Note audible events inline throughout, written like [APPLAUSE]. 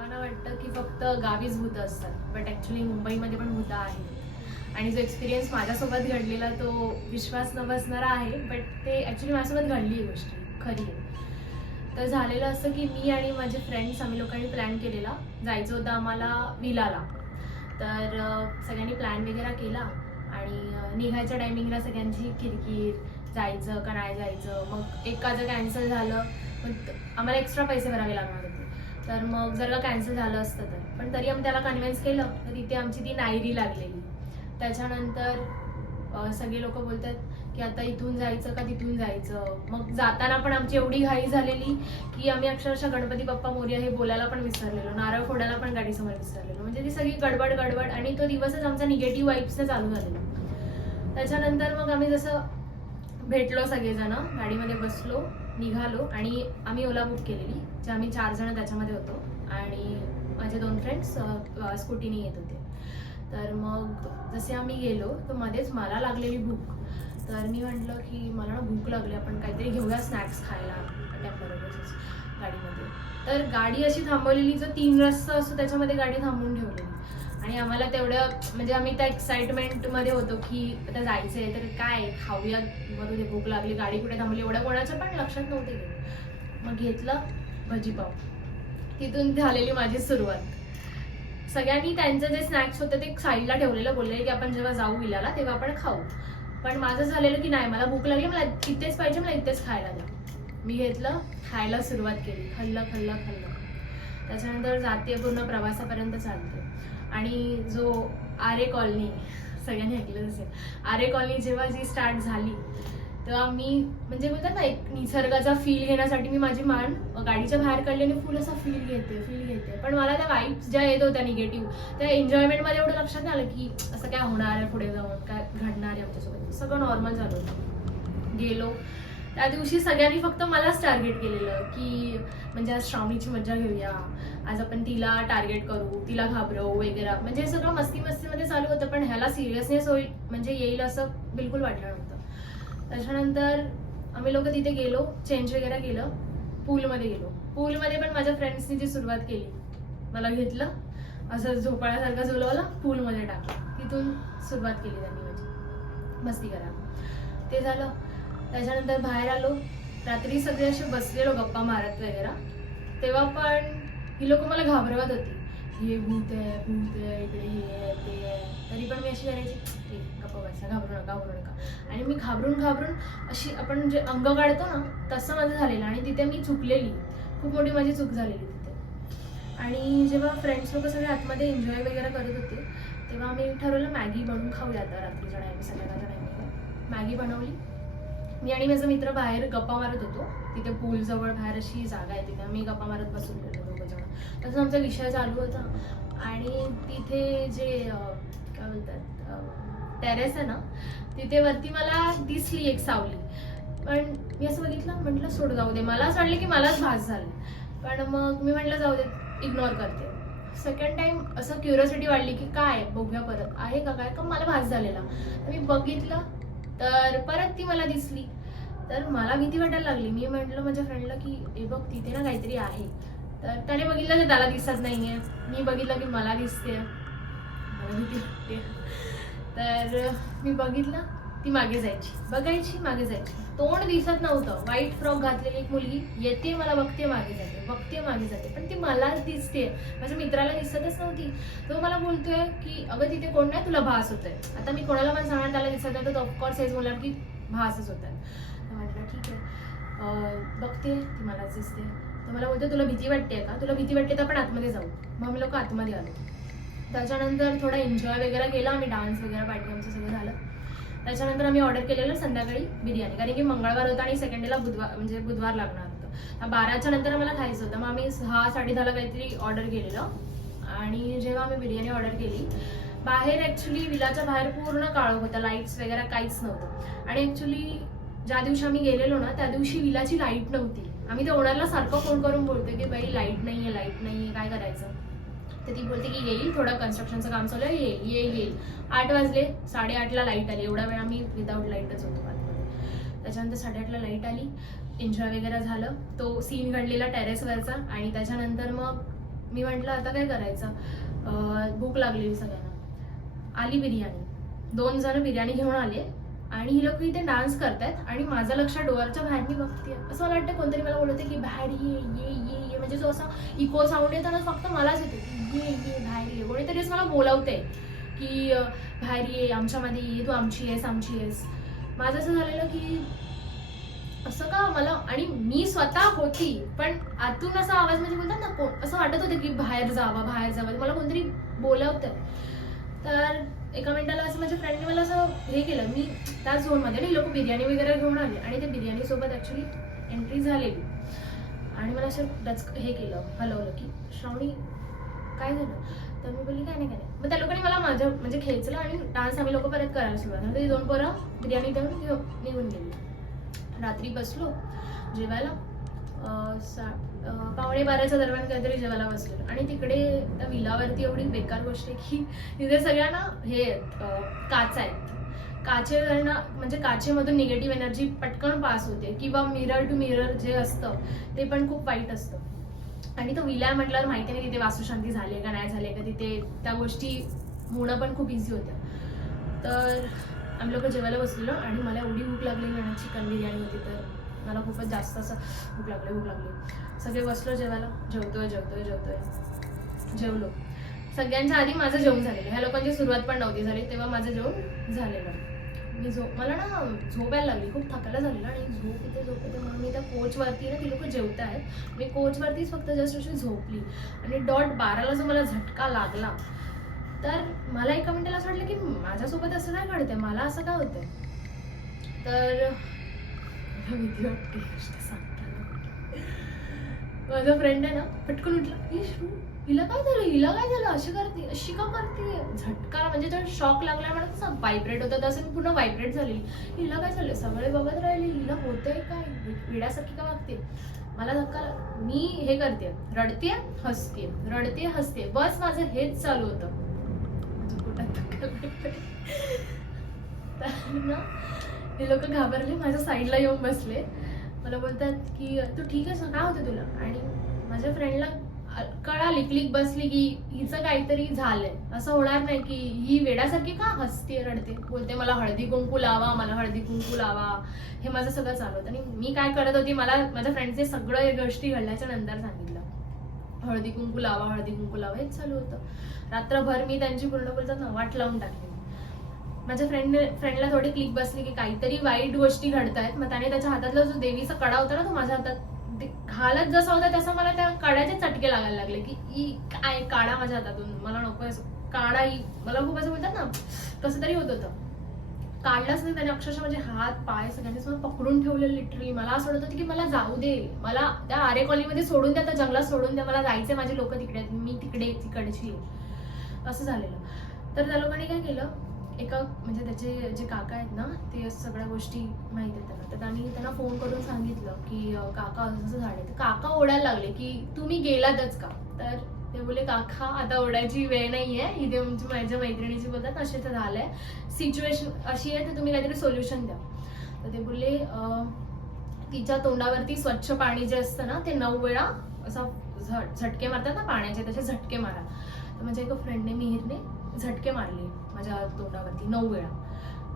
सर्वांना वाटतं की फक्त गावीच भूतं असतात. बट ॲक्च्युली मुंबईमध्ये पण भूतं आहेत. आणि जो एक्सपिरियन्स माझ्यासोबत घडलेला तो विश्वास न बसणारा आहे. बट ते ॲक्च्युली माझ्यासोबत घडली आहे गोष्ट. खरी आहे. तर झालेलं असं की मी आणि माझे फ्रेंड्स आम्ही लोकांनी प्लॅन केलेला. जायचं होतं आम्हाला विलाला. तर सगळ्यांनी प्लॅन वगैरे केला. आणि निघायच्या टायमिंगला सगळ्यांची किरकिर जायचं का नाही जायचं. मग एकाचं कॅन्सल झालं. मग आम्हाला एक्स्ट्रा पैसे भरावे लागणार होते. तर मग जर का कॅन्सल झालं असतं तर. पण तरी आम्ही त्याला कन्व्हिन्स केलं तर तिथे आमची ती नायरी लागलेली. त्याच्यानंतर सगळे लोक बोलतात की आता इथून जायचं का तिथून जायचं? मग जाताना पण आमची एवढी घाई झालेली की आम्ही अक्षरशः गणपती बाप्पा मोर्या हे बोलायला पण विसरलेलो नारळ फोडायला पण गाडीसमोर विसरलेलो. म्हणजे ती सगळी गडबड गडबड आणि तो दिवसच आमचा निगेटिव्ह वाईब्सने चालू झालेला. त्याच्यानंतर मग आम्ही जसं भेटलो सगळेजण गाडीमध्ये बसलो. निघालो आणि आम्ही ओला बुक केलेली जे आम्ही चार जण त्याच्यामध्ये होतो आणि माझे दोन फ्रेंड्स स्कूटीने येत होते. तर मग जसे आम्ही गेलो तर मध्येच मला लागलेली भूक. तर मी म्हटलं की मला ना भूक लागली आपण काहीतरी घेऊया स्नॅक्स खायला. त्याबरोबरच गाडीमध्ये. तर गाडी अशी थांबवलेली जो तीन रस्ता असतो त्याच्यामध्ये गाडी थांबवून ठेवलेली. आणि आम्हाला तेवढं म्हणजे आम्ही त्या एक्साइटमेंटमध्ये होतो की आता जायचंय तर काय खाऊया मग तिथे भूक लागली गाडी कुठे थांबली एवढं कोणाचं पण लक्षात नव्हते मग घेतलं भजीपाव तिथून झालेली माझी सुरुवात. सगळ्यांनी त्यांचं जे स्नॅक्स होतं ते साईडला ठेवलेलं बोललेलं की आपण जेव्हा जाऊ विलाला तेव्हा आपण खाऊ. पण माझं झालेलं की नाही मला भूक लागली मला इथेच पाहिजे मला इथेच खायला द्या. मी घेतलं खायला सुरुवात केली. खाल्लं खाल्लं खाल्लं. त्याच्यानंतर जाते पूर्ण प्रवासापर्यंत चालते. आणि जो आरे कॉलनी सगळ्यांनी ऐकलं असेल. आरे कॉलनी जेव्हा जी स्टार्ट झाली तेव्हा मी म्हणजे म्हणतात ना एक निसर्गाचा फील घेण्यासाठी मी माझी मान गाडीच्या बाहेर काढली आणि फुल असा फील घेते फील घेते. पण मला त्या वाईब्स ज्या येत होत्या निगेटिव्ह त्या एन्जॉयमेंटमध्ये एवढं लक्षात नाही आलं की असं काय होणार आहे पुढे जाऊन काय घडणार आहे आमच्यासोबत. सगळं नॉर्मल झालं होतं. गेलो त्या दिवशी सगळ्यांनी फक्त मलाच टार्गेट केलेलं की म्हणजे आज श्रावणीची मजा घेऊया. आज आपण तिला टार्गेट करू तिला घाबरवू वगैरे. म्हणजे हे सगळं मस्ती मस्तीमध्ये चालू होतं पण ह्याला सिरियसनेस होईल म्हणजे येईल असं बिलकुल वाटलं नव्हतं. त्याच्यानंतर आम्ही लोक तिथे गेलो चेंज वगैरे केलं पूलमध्ये गेलो. पूलमध्ये पण माझ्या फ्रेंड्सनी जी सुरुवात केली मला घेतलं असं झोपाळ्यासारखं झुलवलं पूलमध्ये टाकलं. तिथून सुरुवात केली त्यांनी माझी. मस्ती करायला. ते झालं. त्याच्यानंतर बाहेर आलो. रात्री सगळे असे बसलेलो गप्पा मारत वगैरे. तेव्हा पण ही लोक मला घाबरवत होती. हे भूत आहे भूत आहे इकडे हे आहे ते आहे. तरी पण मी अशी करायची गप्पा बसा घाबरू नका घाबरू नका. आणि मी घाबरून घाबरून अशी आपण जे अंग काढतो ना तसं माझं झालेलं आणि तिथे मी चुकलेली. खूप मोठी माझी चूक झालेली तिथे. आणि जेव्हा फ्रेंड्स लोक सगळे आतमध्ये एन्जॉय वगैरे करत होते तेव्हा आम्ही ठरवलं मॅगी बनवून खाऊया आता रात्रीच्या टायमिंग संध्याकाळच्या मॅगी बनवली. मी आणि माझा मित्र बाहेर गप्पा मारत होतो. तिथे पूल जवळ बाहेर अशी जागा आहे तिथे. आम्ही गप्पा मारत बसून गेलो दोघं जण. आमचा विषय चालू होता. आणि तिथे जे काय बोलतात टेरेस आहे ना तिथे वरती मला दिसली एक सावली. पण मी असं बघितलं म्हटलं सोड जाऊ दे. मला असं वाटलं की मलाच भास झालं. पण मग मी म्हटलं जाऊ दे इग्नोर करते. सेकंड टाइम असं क्युरियोसिटी वाढली की काय बघूया परत. आहे का काय? का मला भास झालेला? मी बघितलं. तर परत ती मला दिसली. तर मला भीती वाटायला लागली. मी म्हटलं माझ्या फ्रेंडला की हे बघ तिथे ना काहीतरी आहे. तर त्याने बघितलं तर त्याला दिसत नाही आहे मी बघितलं की मला दिसते. मला भीती वाटते. तर मी बघितलं ती मागे जायची. बघायची मागे जायची. तोंड दिसत नव्हतं. व्हाईट फ्रॉक घातलेली एक मुलगी येते मला बघते मागे जाते बघते मागे जाते. पण ती मलाच दिसते. माझ्या मित्राला दिसतच नव्हती. तो मला बोलतोय की अगं तिथे कोण नाही? तुला भास होतोय. आता मी कोणाला पण सांगणार त्याला दिसत नाही. तर ऑफकोर्स हेच बोलणार की भासच होत आहे म्हटलं ठीक आहे. बघते ती मलाच दिसते. तर मला बोलते तुला भीती वाटते का? तुला भीती वाटते तर आपण आतमध्ये जाऊ. मग आम्ही लोक आतमध्ये आलो. त्याच्यानंतर थोडा एन्जॉय वगैरे केला आम्ही डान्स वगैरे पार्टी आमचं सगळं झालं. त्याच्यानंतर आम्ही ऑर्डर केलेलं संध्याकाळी बिर्याणी. कारण की मंगळवार होता आणि सेकंड डेला बुधवार म्हणजे बुधवार लागणार होतं. बाराच्या नंतर आम्हाला खायचं होतं. मग आम्ही सहा साडे दहाला काहीतरी ऑर्डर केलेलं. आणि जेव्हा आम्ही बिर्याणी ऑर्डर केली बाहेर ॲक्च्युली विलाच्या बाहेर पूर्ण काळोख होतं. लाईट्स वगैरे काहीच नव्हतं. आणि ॲक्च्युली ज्या दिवशी आम्ही गेलेलो ना त्या दिवशी विलाची लाइट नव्हती. आम्ही त्या ओनरला सारखं फोन करून बोलतो की बाई लाइट नाही आहे लाइट नाही आहे काय करायचं? तर ती बोलते की येईल थोडं कन्स्ट्रक्शनचं काम चालू आहे येईल येईल येईल आठ वाजले साडेआठला लाइट आली. एवढा वेळ आम्ही विदाऊट लाईटच होतो आतमध्ये त्याच्यानंतर साडेआठला लाइट आली. एन्जॉय वगैरे झालं. तो सीन घडलेला टेरेसवरचा आणि त्याच्यानंतर मग मी म्हटलं आता काय करायचं? भूक लागलेली सगळ्यांना. आली बिर्याणी. दोन जण बिर्याणी घेऊन आले आणि ही लोक इथे डान्स करतायत आणि माझं लक्ष डोअरच्या बाहेर मी बघते असं मला वाटतं कोणतरी मला बोलते की बाहेर ये ये ये ये. म्हणजे जो असा इको साऊंड येतो ना फक्त मलाच येते. की ये ये बाहेर ये. कोणीतरीच मला बोलावते की बाहेर ये आमच्यामध्ये ये तू आमची आहेस आमची आहेस. माझं असं झालेलं की असं का मला आणि मी स्वतः होती पण आतून असा आवाज म्हणजे बोलतात ना कोण असं वाटत होतं की बाहेर जावा बाहेर जावं मला कोणतरी बोलावतं तर एका मिनिटाला असं माझ्या फ्रेंडने मला असं हे केलं. मी त्या झोनमध्ये ही लोक बिर्याणी वगैरे घेऊन आले आणि ते बिर्याणीसोबत ॲक्च्युली एंट्री झालेली. आणि मला असं डच हे केलं हलवलं की श्रावणी काय झालं? तर मी बोलली काय नाही काय नाही. मग त्या लोकांनी मला माझ्या म्हणजे खेचलं आणि डान्स आम्ही लोक परत करायला सुरुवात म्हणजे दोन पोरं बिर्याणी देऊन घेऊन निघून गेली. रात्री बसलो जेवायला. सा पावणे बाराच्या दरम्यान काहीतरी जेवायला बसलो. आणि तिकडे त्या विलावरती एवढी बेकार गोष्ट आहे की तिथे सगळ्या ना हे काच आहेत. काचे ना म्हणजे काचेमधून निगेटिव्ह एनर्जी पटकन पास होते. किंवा मिरर टू मिरर जे असतं ते पण खूप वाईट असतं. आणि तो विलाय म्हटल्यावर माहिती नाही तिथे वास्तुशांती झाली आहे का नाही झाली का तिथे त्या गोष्टी होणं पण खूप इझी होत्या तर आम्ही लोक जेवायला बसलेलो आणि मला एवढी भूक लागली ना चिकन बिर्याणी होती तर मला खूपच जास्त असं भूक लागली भूक लागली. सगळे बसलो जेवायला जेवतोय जेवतोय जेवतोय. जेवलो. सगळ्यांच्या आधी माझं जेवण झालेलं. ह्या लोकांची सुरुवात पण नव्हती झाली तेव्हा माझं जेवण झालेलं. मी झोप मला ना झोप यायला लागली खूप थकायला झालेलं आणि झोप इथे झोप येते म्हणून मी त्या कोचवरती ना ती लोक जेवत आहेत मी कोचवरतीच फक्त जस्ट अशी झोपली. आणि डॉट बाराला जो मला झटका लागला तर मला एका मिनिटाला असं वाटलं की माझ्यासोबत असं नाही घडतंय? मला असं काय होतंय? तर भीती वाटते सांगताना. माझा फ्रेंड आहे ना पटकन उठला "ही हिला काय झालं? हिला काय झालं? अशी करते अशी का करते? झटका म्हणजे जर शॉक लागला म्हणत तसं व्हायब्रेट होतं तसं मी पूर्ण व्हायब्रेट झालेली हिला काय झालं? सगळे बघत राहिली हिला होतंय काय? वेड्यासारखी का वागते? मला धक्का मी हे करते रडते हसते रडते हसते बस माझं हेच चालू होतं. ना हे लोक घाबरले माझ्या साईडला येऊन बसले. मला बोलतात की तू ठीक आहे काय होतं तुला? आणि माझ्या फ्रेंडला कळाली क्लिक बसली की हिचं काहीतरी झालंय. असं होणार नाही की ही वेडासारखी का हसते रडते बोलते मला हळदी कुंकू लावा मला हळदी कुंकू लावा. हे माझं सगळं चालू होतं. आणि मी काय करत होती मला माझ्या फ्रेंडचे सगळं गोष्टी घडल्याच्या नंतर सांगितलं. हळदी कुंकू लावा हळदी कुंकू लावा. हेच चालू होतं. रात्रभर मी त्यांची पूर्ण बोलतात ना वाट लावून टाकली. माझ्या फ्रेंड फ्रेंडला थोडी क्लिक बसली की काहीतरी वाईट गोष्टी घडत आहेत मग त्याने त्याच्या हातातला जो देवीचा कडा होता ना तो माझ्या हातात ते घालत जसा होता तसा मला त्या काड्याचे चटके लागायला लागले की ई काय काढा माझ्या हातातून? मला नको काढा ही मला खूप असं बोलतात ना कसं तरी होत होतं. काढलाच नाही त्याने अक्षरशः माझे हात पाय सगळ्यांनी समोर पकडून ठेवले लिटरली मला असं वाटत होतं की मला जाऊ दे. मला त्या आरे कॉलनीमध्ये सोडून द्या त्या जंगलात सोडून द्या. मला जायचंय माझे लोक तिकडे आहेत मी तिकडे तिकडची. असं झालेलं. तर त्या लोकांनी काय केलं? एका म्हणजे त्याचे जे काका आहेत ना ते सगळ्या गोष्टी माहीत आहेत त्यांना. तर त्यांनी त्यांना फोन करून सांगितलं की काका असं असं झालंय. तर काका ओढायला लागले की तुम्ही गेलातच का? तर ते बोले काका आता ओढायची वेळ नाहीये. इथे म्हणजे माझ्या मैत्रिणीची बोलतात असे तर झालंय. सिच्युएशन अशी आहे तर तुम्ही काहीतरी सोल्युशन द्या. तर ते बोलले तिच्या तोंडावरती स्वच्छ पाणी जे असतं ना ते नऊ वेळा असा झट झटके मारतात ना पाण्याचे तसे झटके मारा. तर माझ्या एका फ्रेंडने मिहीरने झटके मारले. माझ्या तोंडावरती नऊ वेळा.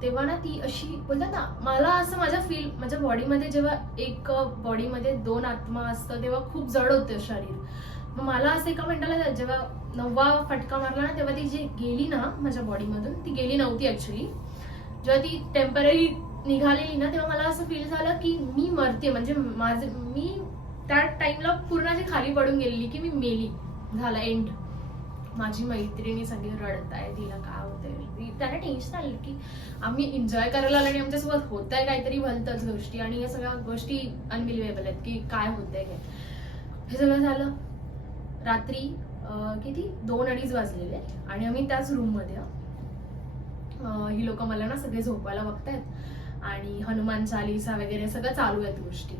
तेव्हा ना ती अशी बोलतात ना मला असं माझ्या फील माझ्या बॉडीमध्ये जेव्हा एक बॉडीमध्ये दोन आत्मा असतं तेव्हा खूप जड होतं शरीर. मग मला असं एका मिनिटाला जेव्हा नववा फटका मारला ना तेव्हा ती जी गेली ना माझ्या बॉडीमधून ती गेली नव्हती ॲक्च्युली जेव्हा ती टेंपररी निघालेली ना तेव्हा मला असं फील झालं की मी मरते म्हणजे माझं मी त्या टाईमला पूर्ण अशी खाली पडून गेलेली की मी मेली. झाला एंड माझी मैत्रिणी सगळी रडताय तिला काय होतंय? त्यांना टेन्शन आलं की आम्ही एन्जॉय करायला आलो आणि आमच्यासोबत होत आहे काहीतरी भलतच गोष्टी आणि या सगळ्या गोष्टी अनबिलिवेबल आहेत की काय होतंय काय हे सगळं झालं. रात्री किती? दोन अडीच वाजलेले आणि आम्ही त्याच रूममध्ये ही लोक मला ना सगळे झोपायला बघतायत आणि हनुमान चालिसा वगैरे सगळं चालू आहेत गोष्टी.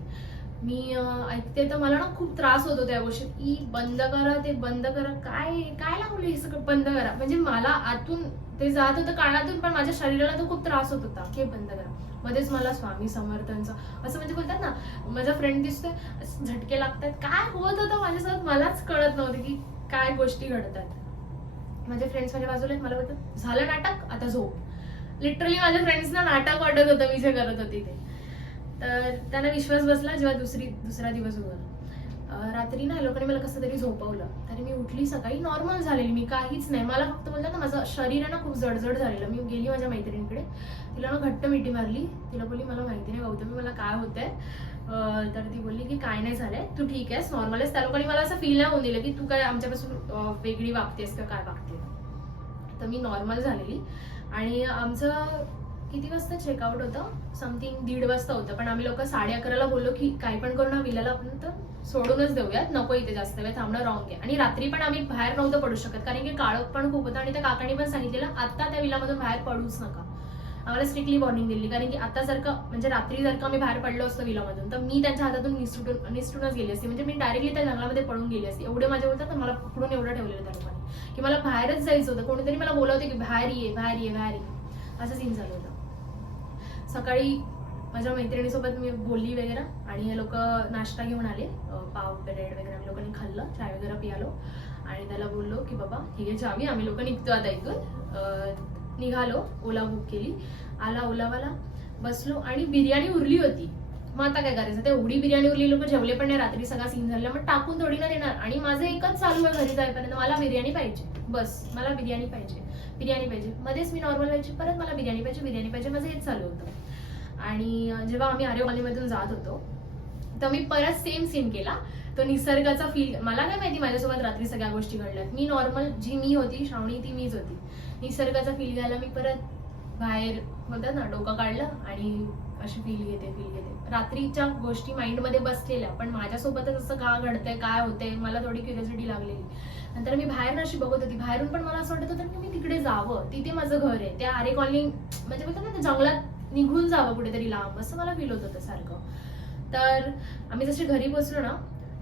मी ते ऐकते तर मला ना खूप त्रास होतो त्या गोष्टीत की बंद करा ते बंद करा. काय काय लागलं हे सगळं? बंद करा. म्हणजे मला आतून ते जात होतं कानातून पण माझ्या शरीराला तो खूप त्रास होत होता. की हे बंद करा. मध्येच मला स्वामी समर्थांचं असं म्हणजे बोलतात ना माझा फ्रेंड दिसतोय झटके लागतात. काय होत होतं माझ्यासोबत? मलाच कळत नव्हतं की काय गोष्टी घडतात. माझे फ्रेंड्स माझ्या बाजूला आहेत. मला बोलतात झालं नाटक? आता झोप. लिटरली माझ्या फ्रेंड्सना नाटक वाटत होतं मी जे करत होती ते. तर त्यांना विश्वास बसला जेव्हा दुसरी दुसरा दिवस उगवला रात्री ना लोकांनी मला कसं तरी झोपवलं. तरी मी उठली सकाळी नॉर्मल झालेली. मी काहीच नाही. मला फक्त बोललं ना माझं शरीर आहे ना खूप जडजड झालेलं. मी गेली माझ्या मैत्रिणीकडे. तिला ना घट्ट मिठी मारली. तिला बोलली मला माहिती नाही गौतमी मला काय होतंय? तर ती बोलली की काय नाही झालंय. तू ठीक आहेस नॉर्मल आहेस. त्या लोकांनी मला असं फील नाही होऊन दिलं की तू काय आमच्यापासून वेगळी वागतेस का काय वागते तर मी नॉर्मल झालेली. आणि आमचं किती वाजता चेकआउट होतं? समथिंग दीड वाजता होतं. पण आम्ही लोक साडे अकराला बोललो की काही पण करून विलाला आपण तर सोडूनच देऊयात. नको इथे जास्त वेळ थांबणं रॉंग आहे. आणि रात्री पण आम्ही बाहेर नव्हतं पडू शकत कारण की काळोख पण खूप होतं आणि त्या काकांनी पण सांगितलेलं आता त्या विलामधून बाहेर पडूच नका. आम्हाला स्ट्रिक्टली वॉर्निंग दिली कारण की आता जर का म्हणजे रात्री जर का मी बाहेर पडलो असतो विलामधून तर मी त्यांच्या हातातून निसटून निसटूनच गेली असते. म्हणजे मी डायरेक्टली त्या जंगलामध्ये पडून गेली असते. एवढे माझे बोलतात तर मला पकडून एवढं ठेवलेलं त्या लोकांनी की मला बाहेरच जायचं होतं. कोणीतरी मला बोलवते की बाहेर ये बाहेर ये बाहेर ये. असं सीन झालं होतं. सकाळी माझ्या मैत्रिणीसोबत मी बोलली वगैरे आणि हे लोक नाश्ता घेऊन आले. पाव ब्रेड वगैरे आम्ही लोकांनी खाल्लं चाय वगैरे पियालो. आणि त्याला बोललो की बाबा ठीक आहे चावी. आम्ही लोक निघतो आता इथून. निघालो ओला बुक केली. आला ओलावाला बसलो आणि बिर्याणी उरली होती. मग आता काय करायचं? ते एवढी बिर्याणी उरली लोक जेवले पण नाही रात्री सगळा सीन झाला. मग टाकून थोडी ना देणार. आणि माझं एकच चालू आहे घरी जाईपर्यंत. मला बिर्याणी पाहिजे. बस मला बिर्याणी पाहिजे. बिर्याणी पाहिजे. मध्येच मी नॉर्मल व्हायची परत मला बिर्याणी पाहिजे बिर्याणी पाहिजे. माझं हेच चालू होतं. आणि जेव्हा आम्ही आर्य कॉलेजमधून जात होतो तर मी परत सेम सीन केला. तो निसर्गाचा फील मला काय माहिती माझ्यासोबत रात्री सगळ्या गोष्टी घडल्यात. मी नॉर्मल जी मी होती श्रावणी ती मीच होती. निसर्गाचा फील घ्यायला मी परत बाहेर होतं ना डोकं काढलं आणि अशी फील घेते फील घेते. रात्रीच्या गोष्टी माइंडमध्ये बसलेल्या पण माझ्यासोबतच असं का घडतंय काय होतंय मला थोडी क्युरियोसिटी लागलेली. नंतर मी बाहेर अशी बघत होती. बाहेरून पण मला असं वाटत होतं की मी तिकडे जावं तिथे माझं घर आहे. त्या आरे कॉलनी म्हणजे बोलतात ना जंगलात निघून जावं कुठेतरी लांब असं मला फील होत होतं सारखं. तर आम्ही जसे घरी बसलो ना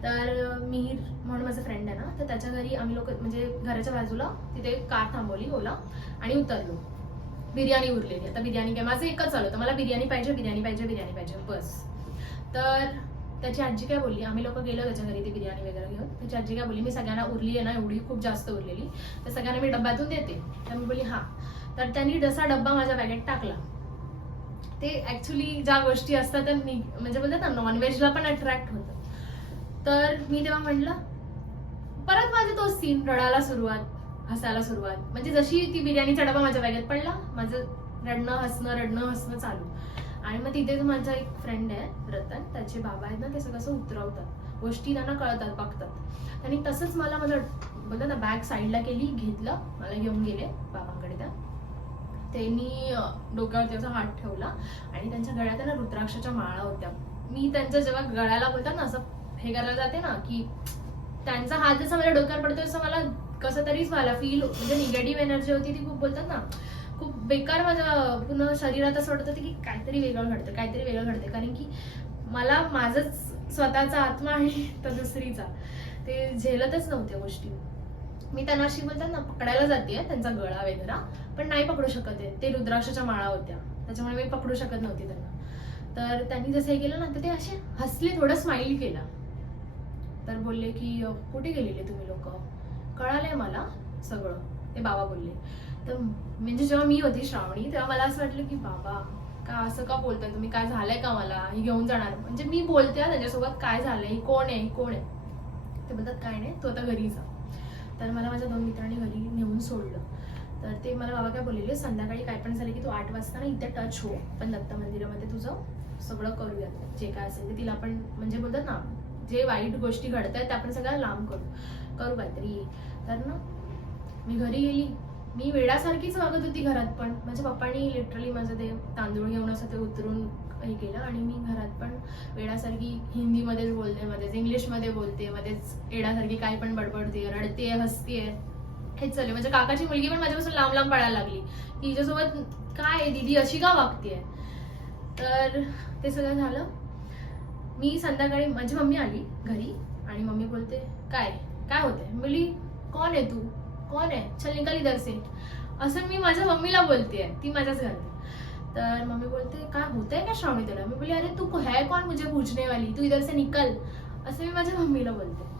तर मिहीर म्हणून माझा फ्रेंड आहे ना तर त्याच्या घरी आम्ही लोक म्हणजे घराच्या बाजूला तिथे कार थांबवली ओला आणि उतरलो. बिर्याणी उरलेली. आता बिर्याणी काय? माझं एकच चालू होतं. मला बिर्याणी पाहिजे बिर्याणी पाहिजे बिर्याणी पाहिजे. बस. तर त्याची आजी काय बोलली? आम्ही लोक गेलो त्याच्या घरी ती बिर्याणी वगैरे घेऊन. त्याची आजी काय बोलली? मी सगळ्यांना उरली आहे ना एवढी खूप जास्त उरलेली. तर सगळ्यांना मी डब्यातून देते. तर मी बोलली हा. तर त्यांनी जसा डब्बा माझ्या बॅगेत टाकला ते ॲक्च्युली ज्या गोष्टी असतात त्या मी म्हणजे बोलतात ना नॉनव्हेजला पण अट्रॅक्ट होतं तर मी तेव्हा म्हटलं परत माझा तो सीन रडायला सुरुवात. हसायला सुरुवात. म्हणजे जशी ती बिर्याणीचा डबा माझ्या बॅगेत पडला माझं रडणं हसणं रडणं हसणं चालू. आणि मग तिथे माझा एक फ्रेंड आहे रतन त्याचे बाबा आहेत ना ते सगळं असं उतरवतात. गोष्टी त्यांना कळतात बघतात. आणि तसंच मला माझं बोलतात ना बॅग साईडला केली घेतलं मला घेऊन गेले बाबांकडे त्या. त्यांनी डोक्यावरती डोक्यावर त्याचा हात ठेवला आणि त्यांच्या गळ्यात आहे ना रुद्राक्षाच्या माळा होत्या. मी त्यांच्या जेव्हा गळ्याला बोलतात ना असं हे करायला जाते ना की त्यांचा हात जसा माझ्या डोक्यावर पडतो तसं मला कसं तरीच मला फील म्हणजे निगेटिव्ह एनर्जी होती ती खूप बोलतात ना. खूप बेकार माझं पूर्ण शरीरात असं वाटत होतं की काहीतरी वेगळं घडतं काहीतरी वेगळं घडतं. कारण की मला माझंच स्वतःचा आत्मा आहे [LAUGHS] तर दुसरीचा. ते झेलतच नव्हत्या गोष्टी. मी त्यांना अशी बोलतात ना पकडायला जाते त्यांचा गळा वगैरे पण नाही पकडू शकत आहे. ते रुद्राक्षाच्या माळा होत्या. त्याच्यामुळे मी पकडू शकत नव्हती त्यांना. तर त्यांनी जसं हे केलं ना तर ते असे हसले थोडं स्माईल केलं. तर बोलले की कुठे गेलेले तुम्ही लोक? आहे मला सगळं. ते बाबा बोलले. तर म्हणजे जेव्हा मी होती श्रावणी तेव्हा मला असं वाटलं की बाबा का असं का बोलताय तुम्ही? काय झालंय का मला? ही घेऊन जाणार. म्हणजे मी बोलते त्याच्यासोबत त्यांच्यासोबत काय झालंय? ही कोण आहे? कोण आहे? ते बोलतात काय नाही तू आता घरी जा. तर मला माझ्या दोन मित्रांनी घरी नेऊन सोडलं. तर ते मला बाबा काय बोललेले संध्याकाळी काय पण झालं की तू आठ वाजता ना इथे टच हो पण दत्त मंदिरामध्ये तुझं सगळं करूयात. जे काय असेल ते तिला पण म्हणजे बोलतात ना जे वाईट गोष्टी घडत आहेत त्या आपण सगळ्या लांब करू. करू काहीतरी. तर ना मी घरी गेली. मी वेडासारखीच वागत होती घरात पण. माझ्या पप्पानी लिटरली माझं ते तांदूळ घेऊन असं ते उतरून हे केलं आणि मी घरात पण वेळासारखी हिंदीमध्येच बोलते मध्येच इंग्लिशमध्ये बोलते मध्येच येण्यासारखी काय पण बडबडते रडते हसते. हेच चालू म्हणजे काकाची मुलगी पण माझ्यापासून लांब लांब पडायला लागली. की हिच्यासोबत काय आहे, दीदी? अशी का वागतेय? तर ते सगळं झालं. मी संध्याकाळी माझी मम्मी आली घरी आणि मम्मी बोलते काय? काय होते मुली कौन आहे तू? कोण आहे? चल निकल इधर से. असं मी माझ्या मम्मीला बोलते ती माझ्याच घरात आहे. तर मम्मी बोलते काय होतंय का श्रावणी तुला? मी बोली अरे तू है कौन मुझे पूछने वाली तू इधर से निकल. असं मी माझ्या मम्मीला बोलते.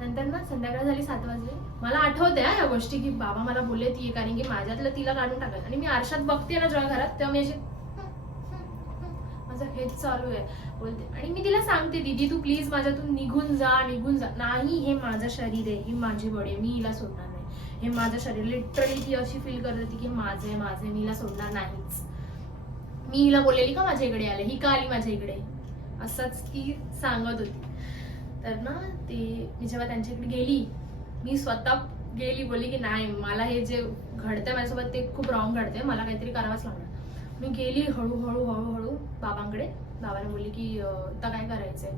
नंतर ना संध्याकाळ झाली सात वाजले. मला आठवते आहे या गोष्टी की बाबा मला बोलले ती कारण की माझ्यातलं तिला काढून टाकत आणि मी आरशात बघते ना जेव्हा घरात तेव्हा मी अशी माझं हेच चालू आहे. बोलते आणि मी तिला सांगते दीदी तू प्लीज माझ्यातून निघून जा निघून जा. नाही हे माझं शरीर आहे ही माझी बॉडी आहे मी हिला सोडणार नाही. हे माझं शरीर लिटरली ती अशी फील करत होती की माझं आहे माझं आहे मी हिला सोडणार नाहीच. मी हिला बोललेली का माझ्या इकडे आले? ही का आली माझ्या इकडे? असंच ती सांगत होती. तर ना ते मी जेव्हा त्यांच्याकडे गेली मी स्वतः गेली बोलली की नाही मला हे जे घडतंय माझ्यासोबत ते खूप रॉंग घडतंय मला काहीतरी करावंच लागणार. मी गेली हळूहळू हळूहळू बाबांकडे. बाबांना बोलली की आता काय करायचंय?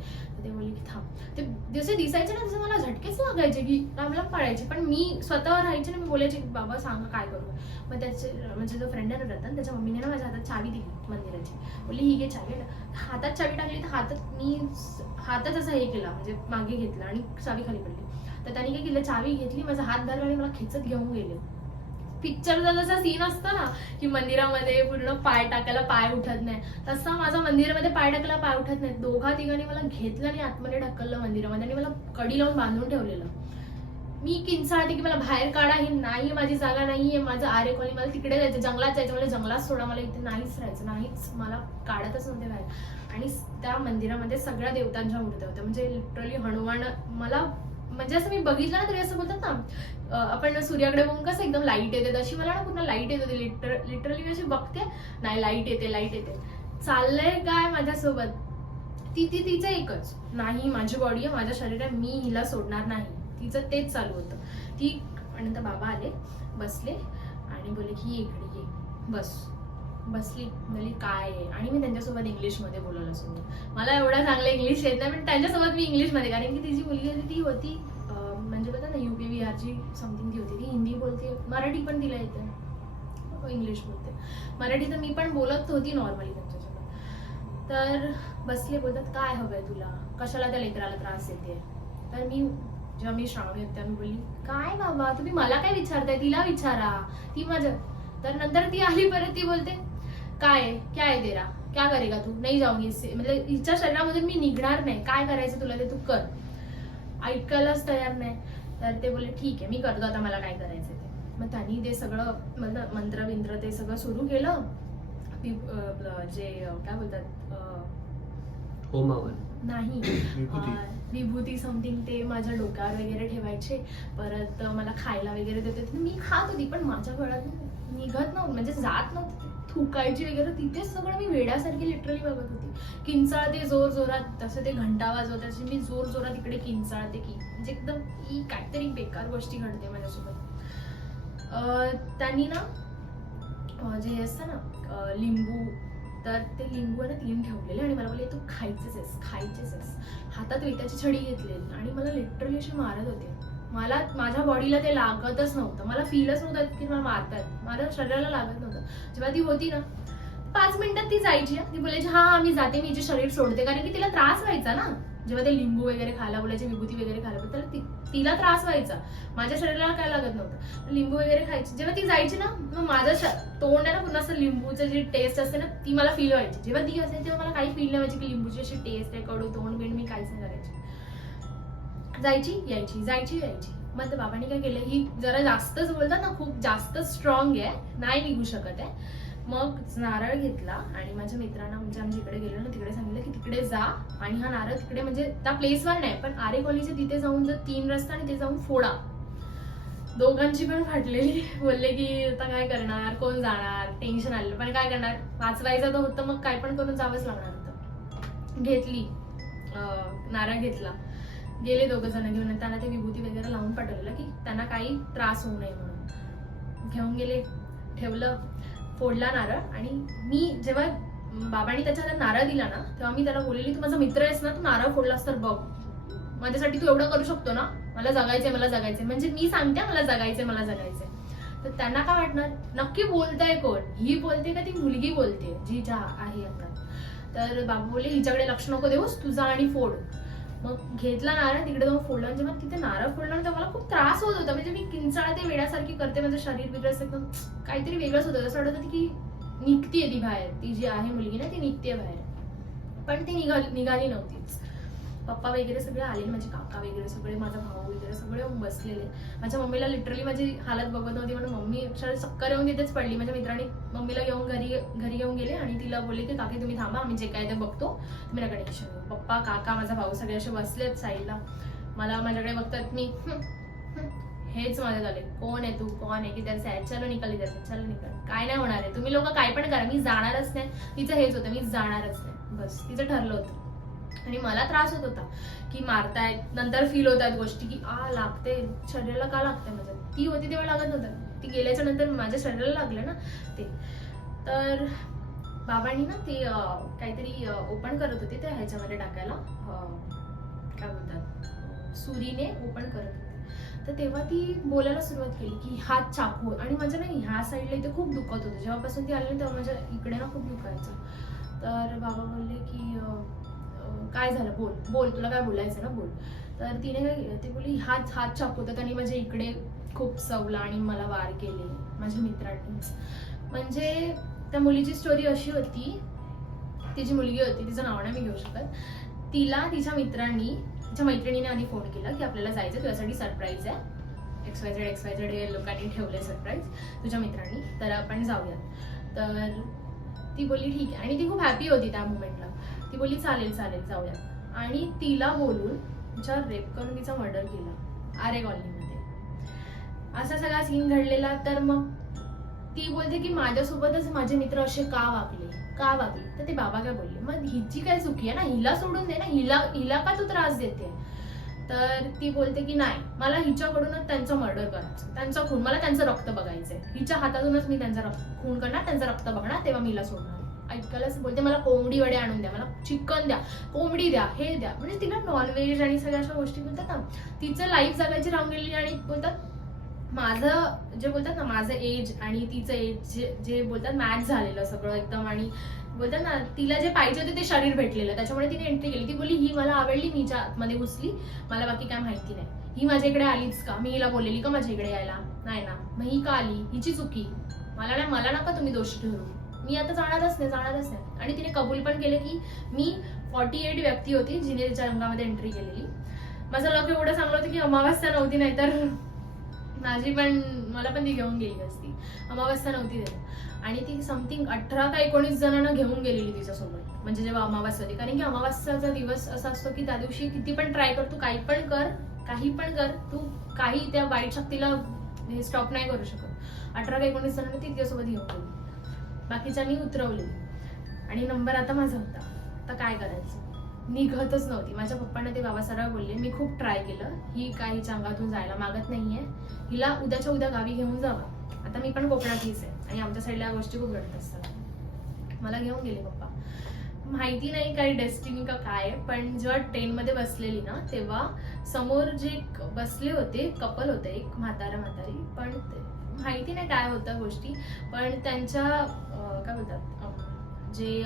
ते बोलले की थांब. ते जसे दिसायचे ना तसे मला झटकेच लागायचे की रामलाम पाळायचे. पण मी स्वतःवर राहायचे ना मी बोलायचे की बाबा सांगा काय करू? मग त्याचे म्हणजे जो फ्रेंड आहे ना रतन त्याच्या मम्मीने ना माझ्या हातात चावी दिली मंदिराची. बोलली ही घे चावी हातात चावी टाकली तर हातात मी हातात असं हे केला म्हणजे मागे घेतला आणि चावी खाली पडली. तर त्यांनी काय केलं चावी घेतली माझा हात धरला आणि मला खेचत घेऊन गेले. पिक्चरचा जसा सीन असतो ना की मंदिरामध्ये पूर्ण पाय टाकायला पाय उठत नाही. तसा माझा मंदिरामध्ये पाय टाकायला पाय उठत नाही. दोघा तिघांनी मला घेतलं आणि आतमध्ये ढकललं मंदिरामध्ये आणि मला कडी लावून बांधून ठेवलेलं. मी किंचाळते की मला बाहेर काढा ही नाही माझी जागा नाहीये माझं आरे कॉलनी मला तिकडे जायचं जंगलात जायचं मला जंगलात सोडा मला इथे नाहीच राहायचं नाहीच मला काढतच नव्हते बाहेर. आणि त्या मंदिरामध्ये सगळ्या देवतांच्या मूर्त्या होत्या. म्हणजे लिटरली हनुमान मला म्हणजे असं मी बघितलं ना तरी असं बोलतात ना आपण सूर्याकडे बघून कसं एकदम लाइट येते. तशी मला ना पूर्ण लाइट येत होती. लिटर लिटरली मी अशी बघते. नाही लाइट येते लाइट येते. चाललंय काय माझ्यासोबत? ती ती तिचं एकच. नाही माझी बॉडी आहे. माझ्या शरीर आहे मी हिला सोडणार नाही. तिचं तेच चालू होतं. ती आणि नंतर बाबा आले बसले आणि बोले की ये इकडे ये. बस. बसली. म्हणली काय आहे? आणि मी त्यांच्यासोबत इंग्लिशमध्ये बोलायला सुरू मला एवढं चांगलं इंग्लिश येत नाही पण त्यांच्यासोबत मी इंग्लिशमध्ये कारण की ती जी मुलगी होती ती होती म्हणजे बघा ना यू युपी बिहारची समथिंग ती होती. ती हिंदी बोलते मराठी पण तिला येते. हो, इंग्लिश बोलते. मराठी तर मी पण बोलत होती नॉर्मली त्यांच्यासोबत. तर बसले बोलतात काय हवंय तुला? कशाला त्या लेकराला त्रास देते तर मी जेव्हा मी श्रावणी होते मी बोलली काय बाबा तुम्ही मला काय विचारताय? तिला विचारा. ती माझं तर नंतर ती आली परत ती बोलते काय? क्या आहे तेरा? क्या करेगा तू? नाही जाऊंगी. इससे म्हणजे हिच्या शरीरामधून मी निघणार नाही. काय करायचं तुला ते तू कर. ऐकायलाच तयार नाही. तर ते बोलले ठीक आहे मी करतो आता मला काय करायचं ते. मग त्यांनी ते सगळं मतलब मंत्र बिंत्र ते सगळं सुरू केलं. जे काय बोलतात होमावर नाही विभूती. समथिंग ते माझ्या डोक्यावर वगैरे ठेवायचे. परत मला खायला वगैरे देत होते. मी खात होती पण माझ्या गळ्यात निघत नव्हतं. म्हणजे जात नव्हतं. थुकायची वगैरे तिथेच सगळं मी वेड्यासारखी लिटरली बघत होती. किंचाळते जोर जोरात तसं ते घंटा वाजवत असे मी जोर जोरात इकडे किंचाळते की म्हणजे एकदम ही काहीतरी बेकार गोष्टी घडते माझ्यासोबत. अं, त्यांनी ना जे असतं ना लिंबू तर ते लिंबू आहे तीन ठेवलेले आणि मला बोलले तू खायचेच आहेस खायचेच आहेस. हातात वेताची छडी घेतलेली आणि मला लिटरली अशी मारत होते. मला माझ्या बॉडीला ते लागतच नव्हतं. मला फीलच नव्हतं की मला मारतात माझ्या शरीराला लागत नव्हतं. जेव्हा ती होती ना पाच मिनिटात ती जायची ती बोलायची हा हा मी जाते मी जे शरीर सोडते. कारण की तिला त्रास व्हायचा ना. जेव्हा ते लिंबू वगैरे खायला बोलायचे विभूती वगैरे खायला तर तिला त्रास व्हायचा. माझ्या शरीराला काय लागत नव्हतं. लिंबू वगैरे खायची. जेव्हा ती जायची ना मग माझं तोंड आहे ना पुन्हा असं लिंबूचं जी टेस्ट असते ना ती मला फील व्हायची. जेव्हा ती असायची तेव्हा मला काही फील नाही व्हायची की लिंबूची अशी टेस्ट आहे कडू तोंड बिंड मी काहीच नाही करायची. जायची यायची जायची यायची. मग त्या बाबांनी काय केलं ही जरा जास्तच बोलतात ना खूप जास्त स्ट्रॉंग आहे नाही निघू शकत आहे. मग नारळ घेतला आणि माझ्या मित्रांना म्हणजे आम्ही जिकडे गेलो ना तिकडे सांगितलं की तिकडे जा आणि हा नारळ तिकडे म्हणजे त्या प्लेसवर नाही पण आरे कॉलेजच्या तिथे जाऊन जर तीन रस्ता आणि ते जाऊन फोडा. दोघांची पण फाटलेली. बोलले की आता काय करणार कोण जाणार टेन्शन आलं पण काय करणार वाचवायचं तर होतं मग काय पण करून जावंच लागणार होतं. घेतली अं, नारळ घेतला. गेले दोघं जण घेऊन त्यांना ते विभूती वगैरे लावून पाठवलेलं की त्यांना काही त्रास होऊ नये म्हणून. घेऊन गेले ठेवलं फोडला नारळ आणि मी जेव्हा बाबांनी त्याच्या हातात नारळ दिला ना तेव्हा मी त्याला बोललेली तू माझा मित्र आहेस ना तू नारळ फोडलास तर बघ. माझ्यासाठी तू एवढं करू शकतो ना? मला जगायचंय मला जगायचंय. म्हणजे मी सांगते मला जगायचंय मला जगायचंय. तर त्यांना काय वाटणार? नक्की बोलताय कोण? ही बोलते का ती मुलगी बोलते जी ज्या आहे आता तर बाबू बोलले हिच्याकडे लक्ष नको देऊस तुझा आणि फोड. मग घेतला नारळ तिकडे जाऊन फोडला. म्हणजे आणि जेव्हा तिथे नारळ फोडला म्हणजे तर मला खूप त्रास होत होता. म्हणजे मी किंचाळते वेड्यासारखी करते माझं शरीर बिगर एकदम काहीतरी वेगळंच होतं. असं वाटत होतं की निघतीये ती बाहेर. ती जी आहे मुलगी ना ती निघते बाहेर. पण ती निघाली निघाली नव्हती. पप्पा वगैरे सगळे आले माझे काका वगैरे सगळे माझा भाऊ वगैरे सगळे बसलेले. माझ्या मम्मीला लिटरली माझी हालत बघत नव्हती म्हणून मम्मी अक्षर चक्कर येऊन तिथेच पडली. माझ्या मित्रांनी मम्मीला येऊन घरी घरी येऊन गेले आणि तिला बोलले की काकी तुम्ही थांबा आम्ही जे काय ते बघतो तुम्ही नका टेन्शन पप्पा काका माझा भाऊ सगळे असे बसलेत साईडला. मला माझ्याकडे बघतात मी हेच माझे झाले कोण आहे तू? कोण आहे? की त्याचं आहे चलो निकाल इधर से, चलो काय नाही होणार आहे. तुम्ही लोक काय पण करा. मी जाणारच नाही. तिचं हेच होतं. मी जाणारच नाही. बस. तिचं ठरलं होतं. आणि मला त्रास होत होता. की मारतायत नंतर फील होतात गोष्टी की आ लागते. शरीराला का लागते माझ्या ती होती तेव्हा लागत नव्हतं. ती गेल्याच्यानंतर माझ्या शरीराला लागलं ना ते. तर बाबांनी ना ते काहीतरी ओपन करत होते ते ह्याच्यामध्ये टाकायला. काय बोलतात? सुरीने ओपन करत होते. तर तेव्हा ती बोलायला सुरुवात केली की हात चाकू. आणि माझ्या नाही ह्या साईडला इथे खूप दुखत होतं. जेव्हापासून ती आली ना तेव्हा माझ्या इकडे ना खूप दुखायचं. तर बाबा बोलले की काय झालं? बोल. बोल तुला काय बोलायचं ना? बोल. तर तिने काय केलं? ती बोली हात हात चाकवतात आणि माझ्या इकडे खूप सवला आणि मला वार केले. माझ्या मित्रांनीच म्हणजे त्या मुलीची स्टोरी अशी होती. तिची मुलगी होती. तिचं नाव नाही मी घेऊ शकत. तिला तिच्या मित्रांनी तिच्या मैत्रिणीने आधी फोन केला की आपल्याला जायचं तुझ्यासाठी सरप्राईज आहे. X Y Z X Y Z हे लोकांनी ठेवलंय सरप्राईज तुझ्या मित्रांनी. तर आपण जाऊयात. तर ती बोलली ठीक आहे. आणि ती खूप हॅपी होती त्या मुमेंटला ती बोलली चालेल चालेल जाऊया आणि तिला बोलून तिच्या रेप करून तिचा मर्डर केला आरे कॉलनीमध्ये. असा सगळा सीन घडलेला तर मग ती बोलते की माझ्यासोबतच माझे मित्र असे का वागले? का वागले? तर ते बाबा काय बोलले मग हिची काय चुकी आहे ना? हिला सोडून दे ना? हिला हिला का तू त्रास देते? तर ती बोलते की नाही मला हिच्याकडूनच त्यांचं मर्डर करायचं त्यांचं खून मला त्यांचं रक्त बघायचंय. हिच्या हातातूनच मी त्यांचा रक्त खून करणार त्यांचं रक्त बघणार तेव्हा मीला सोडणार. ऐकायलाच बोलते मला कोंबडी वडे आणून द्या मला चिकन द्या कोंबडी द्या हे द्या. म्हणजे तिला नॉनव्हेज आणि सगळ्या अशा गोष्टी बोलतात ना तिचं लाईफ जगायची राहून गेलेली आणि बोलतात माझं जे बोलतात ना माझं एज आणि तिचं एज जे जे बोलतात मॅच झालेलं सगळं एकदम आणि बोलतात ना तिला जे पाहिजे होते ते शरीर भेटलेलं. त्याच्यामुळे तिने एंट्री केली. ती बोलली ही मला आवडली मी आतमध्ये घुसली मला बाकी काय माहिती नाही. ही माझ्या इकडे आलीच का? मी हिला बोललेली का माझ्या इकडे यायला? नाही ना. मग ही का आली? हिची चुकी. मला नाही मला नका तुम्ही दोषी ठरू मी आता जाणारच नाही जाणारच नाही. आणि तिने कबूल पण केलं की मी फॉर्टी एट व्यक्ती होती जिने तिच्या रंगामध्ये एंट्री केलेली. माझं लक एवढं चांगलं होतं की अमावस्या नव्हती नाहीतर माझी पण मला पण ती घेऊन गेली असती. अमावस्या नव्हती त्याच्यात आणि ती समथिंग अठरा का एकोणीस जणांना घेऊन गेलेली तिच्यासोबत. म्हणजे जेव्हा अमावास्या होती. कारण की अमावास्याचा दिवस असा असतो की त्या दिवशी किती पण ट्राय कर तू काही पण कर काही पण कर तू काही त्या वाईट शक्तीला हे स्टॉप नाही करू शकत. अठरा का एकोणीस जणांना ती तिच्यासोबत घेऊन गेली. बाकीच्यांनी उतरवली. आणि नंबर आता माझा होता. आता काय करायचं? निघतच नव्हती. माझ्या पप्पांना ते बाबा बोलले मी खूप ट्राय केलं. ही काय हिच्या अंगातून जायला मागत नाहीये. हिला उद्याच्या उद्या गावी घेऊन जावा. आता मी पण कोकणातलीच आहे. आणि आमच्या साईडला या गोष्टी खूप घडत असतात. मला घेऊन गेले पप्पा. माहिती नाही काही डेस्टिनी का काय आहे, पण जेव्हा ट्रेनमध्ये बसलेली ना तेव्हा समोर जे बसले होते कपल होते एक म्हातारा म्हातारी पण माहिती नाही काय होतं गोष्टी पण त्यांच्या काय बोलतात? जे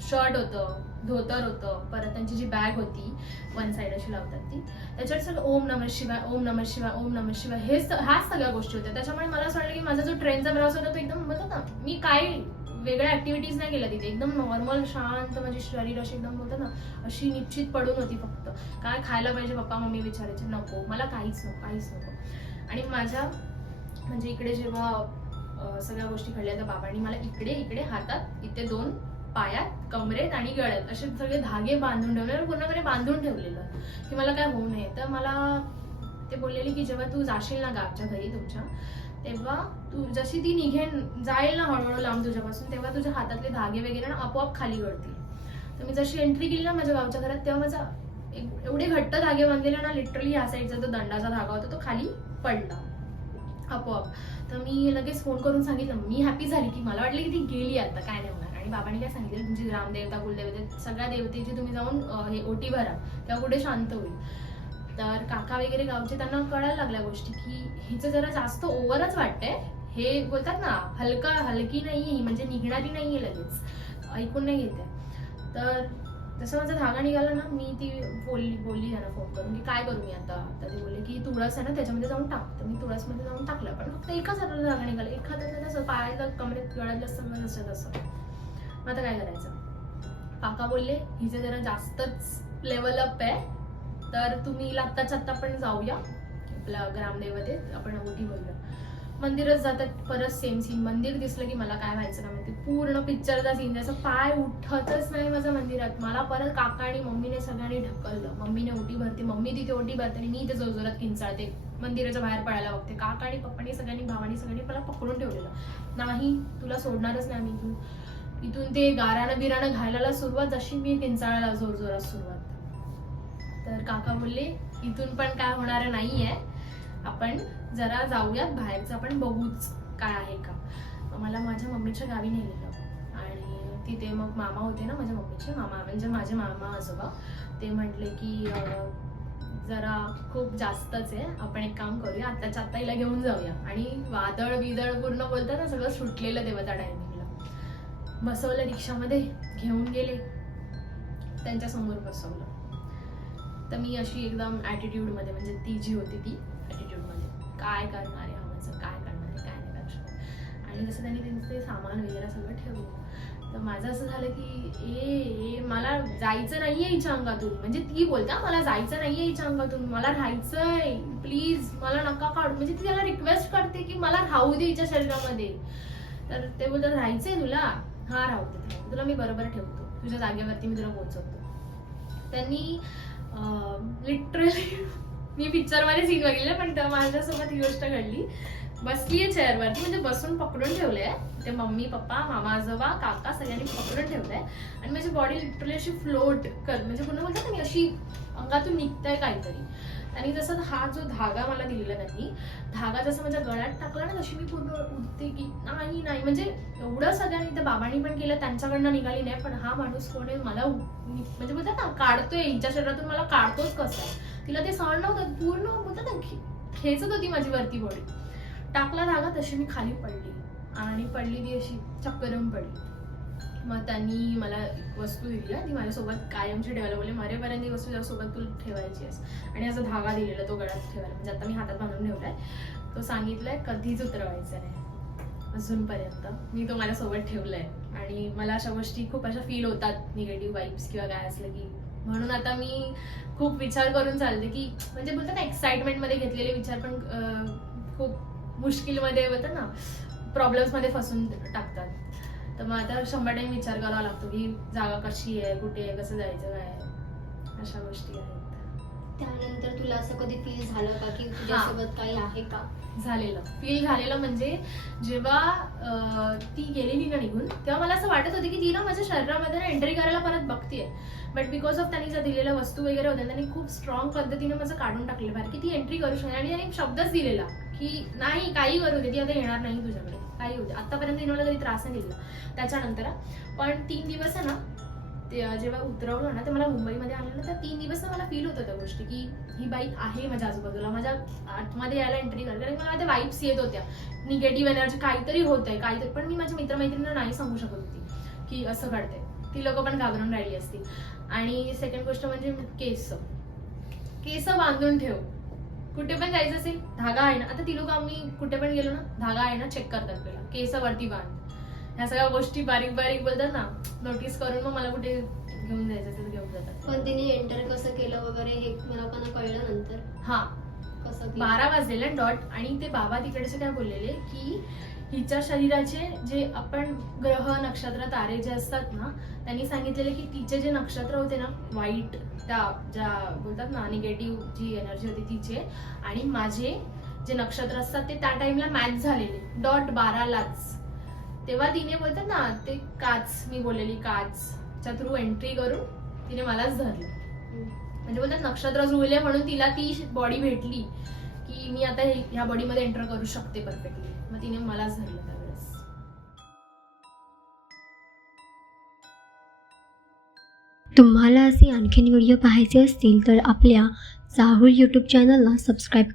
शर्ट होतं धोतर होतं परत त्यांची जी बॅग होती वन साईड अशी लावतात ती. त्याच्यात सगळं ओम नम शिवाय ओम नम शिवाय ओम नम शिवाय हे ह्याच सगळ्या गोष्टी होत्या. त्याच्यामुळे मला असं वाटलं की माझा जो ट्रेनचा प्रवास होता तो एकदम बोलतो ना मी काय वेगळ्या ऍक्टिव्हिटीज नाही केल्या तिथे. एकदम नॉर्मल शांत माझी शरीर अशी एकदम होतं ना अशी निश्चित पडून होती फक्त. काय खायला पाहिजे पप्पा मम्मी विचारायचे नको. मला काहीच नको काहीच नको. आणि माझ्या म्हणजे इकडे जेव्हा सगळ्या गोष्टी घडल्या तर बाबांनी मला इकडे इकडे हातात इथे दोन पायात कमरेत आणि गळ्यात असे सगळे धागे बांधून ठेवले पूर्णपणे बांधून ठेवलेलं. की मला काय होऊ नये. तर मला ते बोललेले की जेव्हा तू जाशील ना गावच्या घरी तुमच्या तेव्हा तू जशी ती निघेन जाईल ना हळूहळू लांब तुझ्यापासून तेव्हा तुझ्या हातातले धागे वगैरे ना आपोआप खाली गळतील. तर मी जशी एंट्री केली ना माझ्या गावच्या घरात तेव्हा माझा एक- एवढे घट्ट धागे बांधलेले ना लिटरली ह्या साईडचा जो दंडाचा धागा होता तो खाली पडला. आपोआप. तर मी लगेच फोन करून सांगितलं मी हॅपी झाली की मला वाटलं की ती गेली आता काय नाही होणार. आणि बाबांनी काय सांगितलं तुमची ग्रामदेवता कुलदेवता सगळ्या देवतेची तुम्ही जाऊन हे ओटी भरा तेव्हा कुठे शांत होईल. तर काका वगैरे गावचे त्यांना कळायला लागल्या गोष्टी की हिचं जरा जास्त ओव्हरच वाटतंय. हे बोलतात ना हलका हलकी नाही आहे म्हणजे निघणारी नाहीये लगेच. ऐकून नाही घेते तर जसं माझा धागा निघाला ना मी ती बोलली बोलली त्यांना फोन करून की काय करू मी आता? तर ते बोलले की तुळस आहे ना त्याच्यामध्ये जाऊन टाक. तर मी तुळसमध्ये जाऊन टाकलं पण फक्त एकाच हाताला धागा निघाला. एक हातात तसं पायाला कमरेत गळ्यात जास्त नसतं तसं. मग आता काय करायचं? काका बोलले हिचं जरा जास्तच लेवल अप आहे. तर तुम्ही हिला आत्ता आपण जाऊया. आपल्या ग्रामदेवतेत आपण ओटी भरूया मंदिरच जातात परत सेम सीन मंदिर दिसलं की मला काय व्हायचं ना माहिती. पूर्ण पिक्चरचा सीन त्याचा पाय उठतच नाही माझ्या मंदिरात. मला परत काका आणि मम्मीने सगळ्यांनी ढकललं. मम्मीने ओटी भरते मम्मी तिथे ओटी भरते आणि मी इथे जोरजोरात किंचाळते मंदिराच्या बाहेर पडायला बघते. काका आणि पप्पानी सगळ्यांनी भावानी सगळ्यांनी मला पकडून ठेवलेलं. नाही तुला सोडणारच नाही मी इथून. इथून ते गाराणं बिराणं घालायला सुरुवात जशी मी किंचाळायला जोरजोरात सुरुवात. तर काका बोलले इथून पण काय होणार नाहीये. आपण जरा जाऊयात बाहेरचं आपण बघूच. काय आहे का? मला माझ्या मम्मीच्या गावी नेलेलं. आणि तिथे मग मामा होते ना माझ्या मम्मीचे मामा म्हणजे माझे मामा आजोबा ते म्हटले की जरा खूप जास्तच आहे आपण एक काम करूया आत्ताच्या आत्ता हिला घेऊन जाऊया. आणि वादळ बिदळ पूर्ण बोलतात ना सगळं सुटलेलं तेव्हा त्या टायमिंगला बसवलं रिक्षामध्ये घेऊन गेले. त्यांच्यासमोर बसवलं. तर मी अशी एकदम ॲटिट्यूडमध्ये म्हणजे ती जी होती ती ॲटिट्यूडमध्ये काय करणार? आणि जसं त्यांनी त्यांचं ते सामान वगैरे सगळं ठेवलं. तर माझं असं झालं की ए ए मला जायचं नाहीये हिच्या अंगातून. म्हणजे ती बोलता मला जायचं नाहीये हिच्या अंगातून. मला राहायचंय. प्लीज मला नका काढू. म्हणजे ती त्याला रिक्वेस्ट करते की मला राहू दे हिच्या शरीरामध्ये. तर ते बोलतात राहायचंय तुला. हा राहू दे तुला मी बरोबर ठेवतो. तुझ्या जागेवरती मी तुला पोहोचवतो. त्यांनी लिटरली [LAUGHS] मी पिक्चरमध्ये सीन बघितलं पण तेव्हा माझ्यासोबत ही गोष्ट घडली. बसलीये चेअर वरती म्हणजे बसून पकडून ठेवलंय. ते मम्मी पप्पा मामा आजोबा काका सगळ्यांनी पकडून ठेवलंय. आणि माझी बॉडी लिटरली अशी फ्लोट कर म्हणजे पूर्ण बोलतात ना मी अशी अंगातून निघतंय काहीतरी. आणि जसं हा जो धागा मला दिलेला त्यांनी धागा जसं माझ्या गळ्यात टाकला ना तशी मी पूर्ण उठते की नाही नाही. म्हणजे एवढं सगळ्यांनी त्या बाबांनी पण केलं त्यांच्याकडनं निघाली नाही पण हा माणूस कोण आहे मला म्हणजे बोलतात ना काढतोय हिच्या शरीरातून मला काढतोच कसं तिला ते सहन नव्हतं पूर्ण बोलतात ना खे- खेचत होती माझी वरती बॉडी टाकला धागा तशी मी खाली पडली. आणि पडली ती अशी चक्करम पडली. मग त्यांनी मला एक वस्तू दिली आहे, ती माझ्यासोबत कायमची ठेवायला बोलले मरेपर्यंत ही वस्तू त्यासोबत तू ठेवायची आहेस. आणि असा धागा दिलेला तो गळ्यात ठेवायला. म्हणजे आता मी हातात बांधून ठेवलाय. तो सांगितलाय कधीच उतरवायचा नाही. अजूनपर्यंत मी तो माझ्यासोबत ठेवलाय. आणि मला अशा गोष्टी खूप अशा फील होतात निगेटिव्ह वाईब्स किंवा काय असलं की. म्हणून आता मी खूप विचार करून चालते की म्हणजे बोलतात ना एक्साइटमेंटमध्ये घेतलेले विचार पण खूप मुश्किलमध्ये बोलतात ना प्रॉब्लेम्समध्ये फसून टाकतात. तर मग आता शंभर टाइम विचार करावा लागतो की जागा कशी आहे कुठे आहे कसं जायचं काय आहे. अशा गोष्टी आहेत. त्यानंतर तुला असं कधी फील झालं का की तुझ्यासोबत काही आहे का? झालेलं. फील झालेलं म्हणजे जेव्हा ती गेलेली ना निघून तेव्हा मला असं वाटत होतं की ती ना माझ्या शरीरामध्ये ना एंट्री करायला परत बघतीये. बट बिकॉज ऑफ त्यांनी ज्या दिलेल्या वस्तू वगैरे होत्या त्यांनी खूप स्ट्रॉंग पद्धतीने माझं काढून टाकले बाहेर की ती एंट्री करू शकते आणि त्यांनी एक शब्दच दिलेला. की नाही काही करू दे ती आता येणार नाही तुझ्याकडे. काही होते आतापर्यंत तिने मला कधी त्रास नाही दिला. त्याच्यानंतर पण तीन दिवस आहे ना ते जेव्हा उतरवलं ना ते मला मुंबईमध्ये आणलं ना तर तीन दिवस मला फील होतं त्या गोष्टी की ही बाईक आहे माझ्या आजूबाजूला. माझ्या आतमध्ये यायला एंट्री झाली. कारण मला त्या वाईब्स येत होत्या. निगेटिव्ह एनर्जी काहीतरी होत आहे काहीतरी. पण मी माझ्या मित्रमैत्रिणींना नाही सांगू शकत होती की असं घडतंय. ती लोक पण घाबरून राहिली असती आणि सेकंड गोष्ट म्हणजे केस. केस बांधून ठेव. कुठे पण जायचं असेल धागा आहे ना आता ती लोक आम्ही कुठे पण गेलो ना धागा आहे ना चेक करतात पहिला केस वरती बांध ह्या सगळ्या गोष्टी बारीक बारीक बोलतात ना नोटीस करून मग मला कुठे घेऊन जायचं असेल घेऊन जातात. पण तिने एंटर कसं केलं वगैरे हे मला पण कळलं नंतर. हा. कसं? बारा वाजलेले डॉट आणि ते बाबा तिकडचे काय बोललेले की तिच्या शरीराचे जे आपण ग्रह नक्षत्र तारे जे असतात ना त्यांनी सांगितलेले की तिचे जे नक्षत्र होते ना वाईट त्या ज्या बोलतात ना निगेटिव्ह जी एनर्जी होती तिचे आणि माझे जे नक्षत्र असतात ते त्या टाइमला मॅच झालेले. डॉट बारालाच. तेव्हा तिने बोलतात ना ते काच मी बोललेली काचच्या थ्रू एंट्री करून तिने मलाच धरलं. म्हणजे बोलतात नक्षत्र जुळले म्हणून तिला ती बॉडी भेटली की मी आता ह्या बॉडीमध्ये एंटर करू शकते परफेक्टली मग तिने मलाच धरलं त्यावेळेस. तुम्हाला असे आणखीन व्हिडिओ पाहायचे असतील तर आपल्या चाहूल यूट्यूब चॅनलला सबस्क्राईब करा.